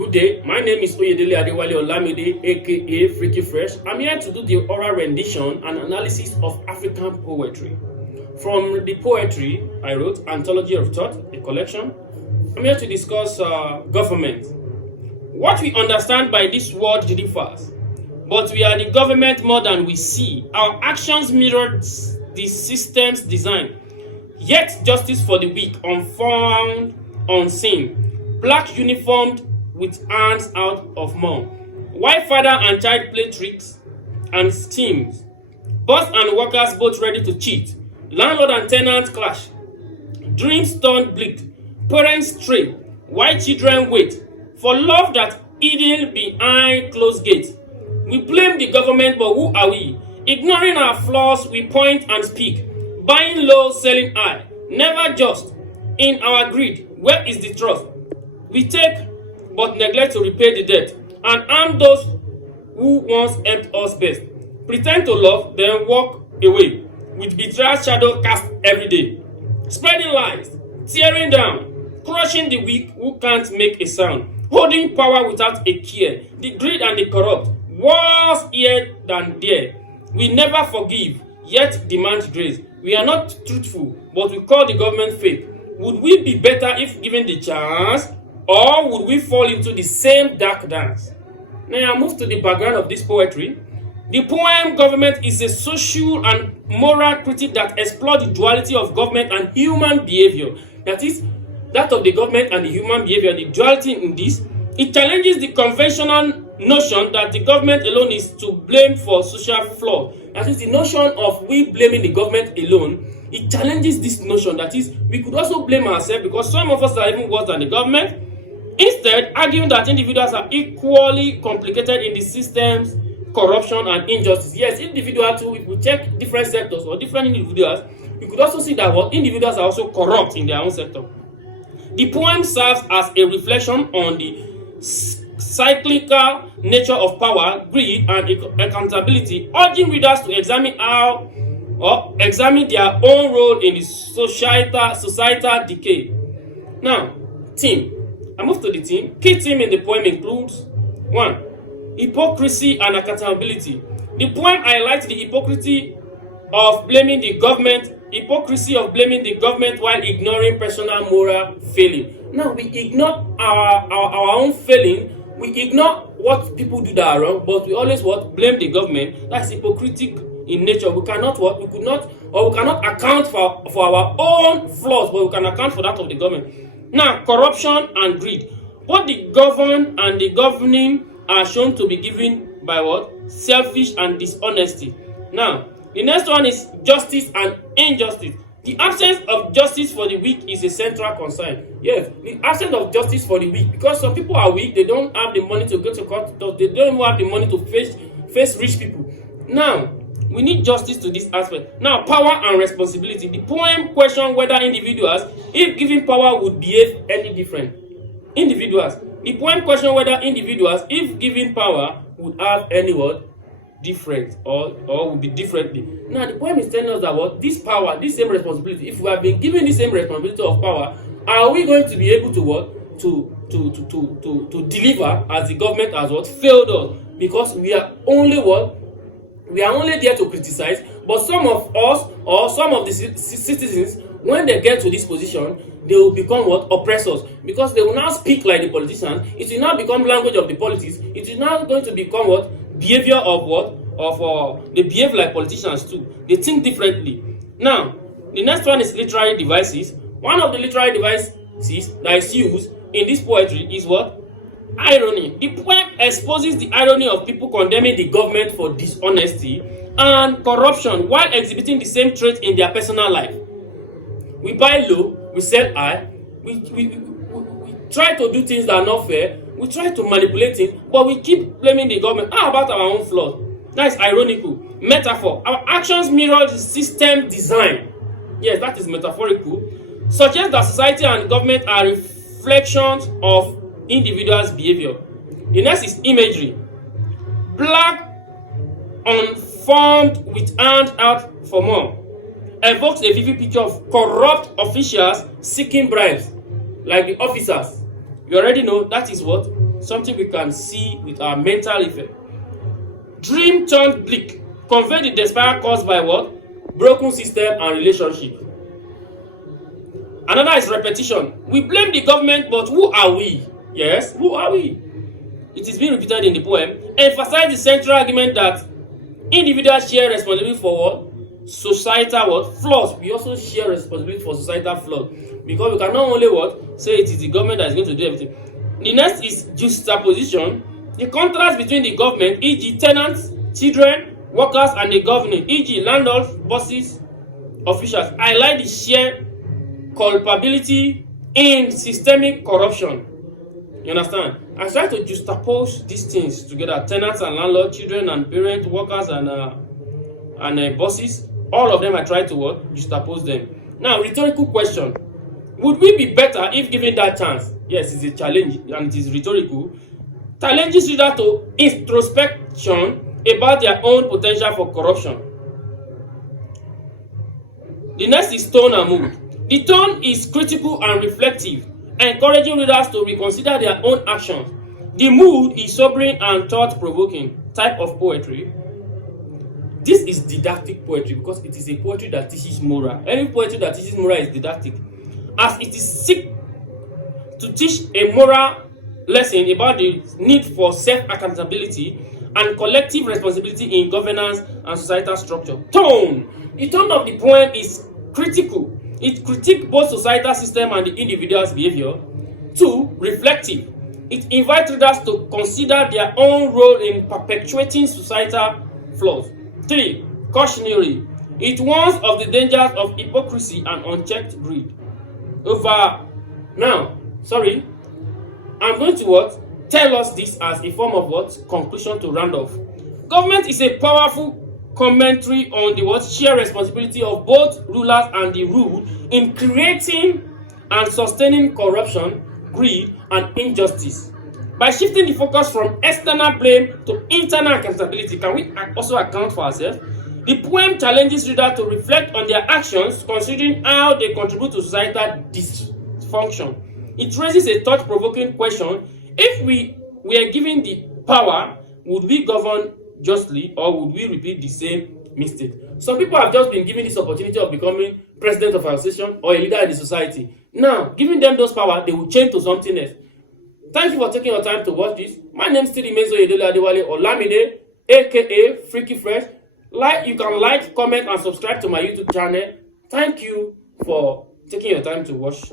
Good day, my name is Oyedele Adewale Olamide, aka Freaky Fresh. I'm here to do the oral rendition and analysis of African poetry. From the poetry I wrote, Anthology of Thoughts, a collection, I'm here to discuss government. What we understand by this word differs, but we are the government more than we see. Our actions mirror the system's design. Yet justice for the weak, unfound, unseen. Black uniformed with hands out of mouth. While father and child play tricks and schemes. Boss and workers both ready to cheat. Landlord and tenant clash. Dreams turn bleak. Parents stray. While children wait for love that hidden behind closed gates. We blame the government, but who are we? Ignoring our flaws, we point and speak. Buying low, selling high. Never just. In our greed, where is the trust? We take but neglect to repay the debt and harm those who once helped us best. Pretend to love, then walk away with betrayal shadow cast every day. Spreading lies, tearing down, crushing the weak who can't make a sound, holding power without a care, the greed and the corrupt, worse here than there. We never forgive, yet demand grace. We are not truthful, but we call the government fake. Would we be better if given the chance? Or would we fall into the same dark dance? Now I move to the background of this poetry. The poem Government is a social and moral critique that explores the duality of government and human behavior. That is, that of the government and the human behavior, the duality in this. It challenges the conventional notion that the government alone is to blame for social flaws. That is, the notion of we blaming the government alone. It challenges this notion that is, we could also blame ourselves because some of us are even worse than the government. Instead, arguing that individuals are equally complicated in the system's corruption and injustice. Yes, individuals too, if we check different sectors or different individuals, you could also see that what individuals are also corrupt in their own sector. The poem serves as a reflection on the cyclical nature of power, greed, and accountability, urging readers to examine their own role in the societal decay. Now, theme. I move to the theme. Key theme in the poem includes 1. Hypocrisy and accountability. The poem highlights the hypocrisy of blaming the government while ignoring personal moral failing. Now we ignore our own failing, we ignore what people do that are wrong, but we always blame the government. That's hypocritic in nature. We cannot account for our own flaws, but we can account for that of the government. Now, corruption and greed. Both the governed and the governing are shown to be given by selfish and dishonesty. Now, the next one is justice and injustice. The absence of justice for the weak is a central concern. Yes, the absence of justice for the weak, because some people are weak, they don't have the money to go to court, they don't even have the money to face rich people. Now, we need justice to this aspect. Now, power and responsibility. The poem questions whether individuals, if given power, would behave any different. Individuals. The poem questions whether individuals, if given power, would have any different or would be differently. Now, the poem is telling us that this power, this same responsibility, if we have been given the same responsibility of power, are we going to be able to deliver as the government has failed us? Because we are only there to criticize, but some of us or some of the citizens, when they get to this position, they will become oppressors, because they will now speak like the politicians. It will now become language of the politics. It is now going to become behavior of they behave like politicians too. They think differently. Now, the next one is literary devices. One of the literary devices that is used in this poetry is irony. The poem exposes the irony of people condemning the government for dishonesty and corruption while exhibiting the same trait in their personal life. We buy low, we sell high, we try to do things that are not fair, we try to manipulate things, but we keep blaming the government. How about our own flaws? That is ironical. Metaphor. Our actions mirror the system design. Yes, that is metaphorical. Suggests that society and government are reflections of individual's behavior. The next is imagery. Black unformed with hand out for more evokes a vivid picture of corrupt officials seeking bribes, like the officers. You already know that is something we can see with our mental effect. Dream turned bleak. Convey the despair caused by what? Broken system and relationship. Another is repetition. We blame the government, but who are we? Yes, who are we? It is being repeated in the poem. Emphasize the central argument that individuals share responsibility for what? Societal what? Flaws. We also share responsibility for societal flaws. Because we cannot only what? Say it is the government that is going to do everything. The next is juxtaposition. The contrast between the government, e.g. tenants, children, workers, and the governing, e.g. landlords, bosses, officials, highlight the shared culpability in systemic corruption. You understand? I try to juxtapose these things together: tenants and landlords, children and parents, workers and bosses. All of them, I try to what? Juxtapose them. Now, rhetorical question: would we be better if given that chance? Yes, it's a challenge and it is rhetorical. Challenges reader to introspection about their own potential for corruption. The next is tone and mood. The tone is critical and reflective, encouraging readers to reconsider their own actions. The mood is sobering and thought-provoking type of poetry. This is didactic poetry because it is a poetry that teaches moral. Any poetry that teaches moral is didactic, as it is seek to teach a moral lesson about the need for self-accountability and collective responsibility in governance and societal structure. Tone. The tone of the poem is critical. It critiques both societal system and the individual's behavior. 2. Reflective. It invites readers to consider their own role in perpetuating societal flaws. 3. Cautionary. It warns of the dangers of hypocrisy and unchecked greed. I'm going to what? Tell us this as a form of what? Conclusion to round off. Government is a powerful commentary on the what? Shared responsibility of both rulers and the ruled in creating and sustaining corruption, greed, and injustice. By shifting the focus from external blame to internal accountability, can we also account for ourselves? The poem challenges readers to reflect on their actions, considering how they contribute to societal dysfunction. It raises a thought-provoking question: if we were given the power, would we govern justly, or would we repeat the same mistake? Some people have just been given this opportunity of becoming president of an association or a leader in the society. Now, giving them those powers, they will change to something else. Thank you for taking your time to watch this. My name still remains Oyedele Adewale Olamide, aka Freaky Fresh. You can like, comment, and subscribe to my YouTube channel. Thank you for taking your time to watch.